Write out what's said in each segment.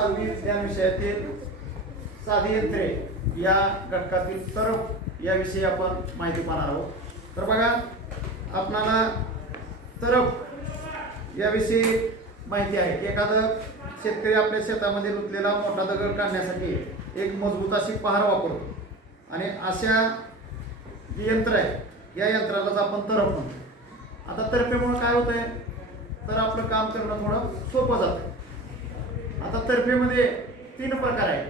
6वी विज्ञान विषयातील साधी यंत्रे या घटकातील तरफ याविषयी आपण माहिती पाहणार आहोत. तर बघा, आपणाला तरफ याविषयी माहिती आहे. एखादं शेतकरी आपल्या शेतामध्ये रुतलेला मोठा दगड काढण्यासाठी एक मजबूत अशी पहार वापरतो आणि अशा जी यंत्र आहे या यंत्रालाच आपण तरफ म्हणतो. आता तरफेमुळे काय होतंय, तर आपलं काम करणं थोडं सोपं जातं. आता तरफेमध्ये 3 प्रकार आहेत.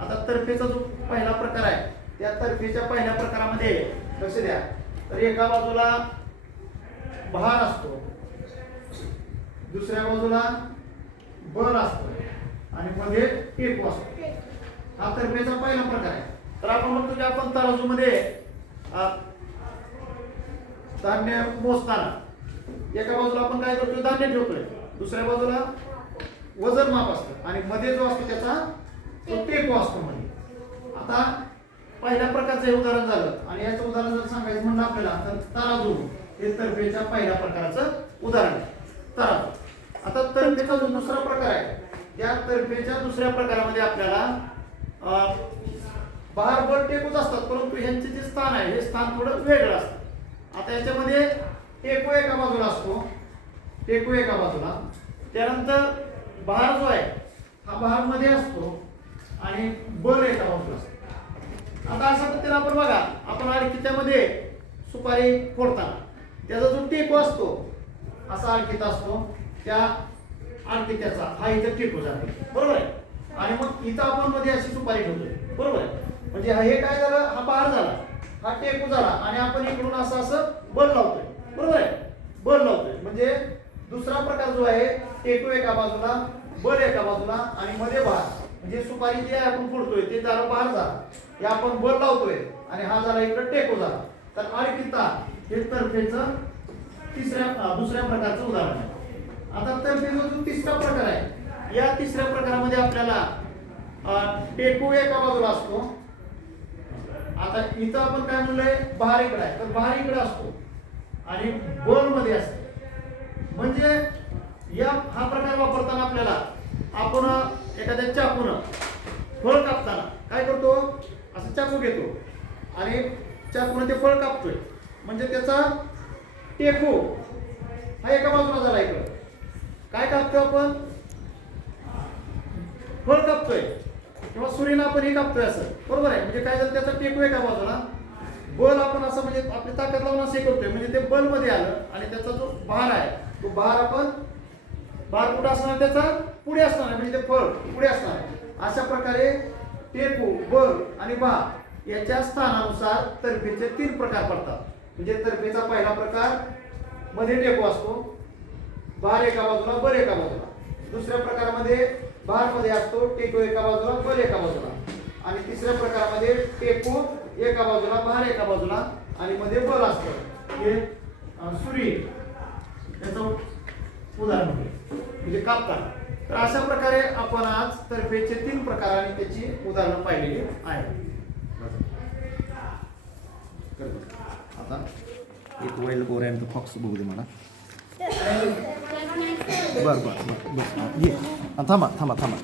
आता तरफेचा जो पहिला प्रकार आहे त्या तरफेच्या पहिल्या प्रकारामध्ये लक्ष द्या, तर एका बाजूला बहार असतो, दुसऱ्या बाजूला बल असतो आणि मध्ये टेकू असतो. हा तरफेचा पहिला प्रकार आहे. तर आपण म्हणतो की आपण तराजूमध्ये धान्य मोजताना एका बाजूला आपण काय करतो, धान्य ठेवतोय, दुसऱ्या बाजूला वजन माप असतं आणि मध्ये जो असतो त्याचा तो टेकू असतो मध्ये. आता पहिल्या प्रकारचं हे उदाहरण झालं आणि याचं उदाहरण जर सांगायचं म्हणलं आपल्याला तर तराजू हे तरफेच्या पहिल्या प्रकाराचं उदाहरण आहे. तराजू. आता तरफेचा जो दुसरा प्रकार आहे या तरफेच्या दुसऱ्या प्रकारामध्ये आपल्याला बहार बल टेकूच असतात, परंतु यांचे जे स्थान आहे हे स्थान थोडं वेगळं असतं. आता याच्यामध्ये टेकू एका बाजूला असतो, टेकू एका बाजूला, त्यानंतर बहार जो आहे हा बहार मध्ये असतो आणि बल एका बाजूला असतो. आता अशा पद्धतीने आपण बघा, आपण आडकित्यामध्ये सुपारी फोडताना त्याचा जो टेकू असतो असा आडकिता असतो, त्या आडकित्याचा हा इथे टेकू जातो, बरोबर आहे. आणि मग इथं आपण मध्ये अशी सुपारी ठेवतोय, बरोबर आहे. म्हणजे हे काय झालं, हा बहार झाला, हा टेकू झाला आणि आपण इकडून असं असं बल लावतोय, बरोबर आहे. बल लावतोय म्हणजे दुसरा प्रकार जो आहे टेकू एका बाजूला, बल एका बाजूला आणि मध्ये बहार. म्हणजे सुपारी जी आहे आपण फोडतोय ते झालं बहार झाला, हे आपण बल लावतोय आणि हा झाला इकडे टेकू झाला. तर आडकिता हे तरफेचं दुसऱ्या प्रकारचं उदाहरण आहे. आता तरफेचा जो तिसरा प्रकार आहे या तिसऱ्या प्रकारामध्ये आपल्याला टेकू एका बाजूला असतो. आता इथं आपण काय म्हणलंय, बहार इकडे आहे, तर बहार इकडे असतो आणि बल मध्ये असतो. म्हणजे हा प्रकार वापरताना आपल्याला आपण एखाद्या चाकून फळ कापताना काय करतो, असं चाकू घेतो आणि चाकून ते फळ कापतोय, म्हणजे त्याचा टेकू हा एका बाजूला झाला. इकडं काय कापतोय आपण, फळ कापतोय किंवा सुरीनं आपण हे कापतोय असं, बरोबर आहे. म्हणजे काय झालं, त्याचा टेकू एका बाजूला, बल आपण असं म्हणजे आपली ताकद लावून असं हे करतोय, म्हणजे ते बल मध्ये आलं आणि त्याचा जो बहार आहे तो बहार आपण बहार कुठं असणार, त्याचा पुढे असणार आहे, म्हणजे ते फळ पुढे असणार आहे. अशा प्रकारे टेकू, बल आणि बहार याच्या स्थानानुसार तरफेचे 3 प्रकार पडतात. म्हणजे तरफेचा पहिला प्रकार मध्ये टेकू असतो, बहार एका बाजूला, बल एका बाजूला. दुसऱ्या प्रकारामध्ये बहार मध्ये असतो, टेकू एका बाजूला, बल एका बाजूला. आणि तिसऱ्या प्रकारामध्ये टेकू एका बाजूला, बहार एका बाजूला आणि मध्ये बल असतं. हे सुरी याचं उदाहरण म्हणजे कापताना. तर अशा प्रकारे आपण आज तरफेचे 3 प्रकार आणि त्याची उदाहरणं पाहिलेली आहेत. आता एक वाईल गोऱ्यांचं फॉक्स बघू दे मला. बरं बरं बरं बरं, थांबा थांबा थांबा.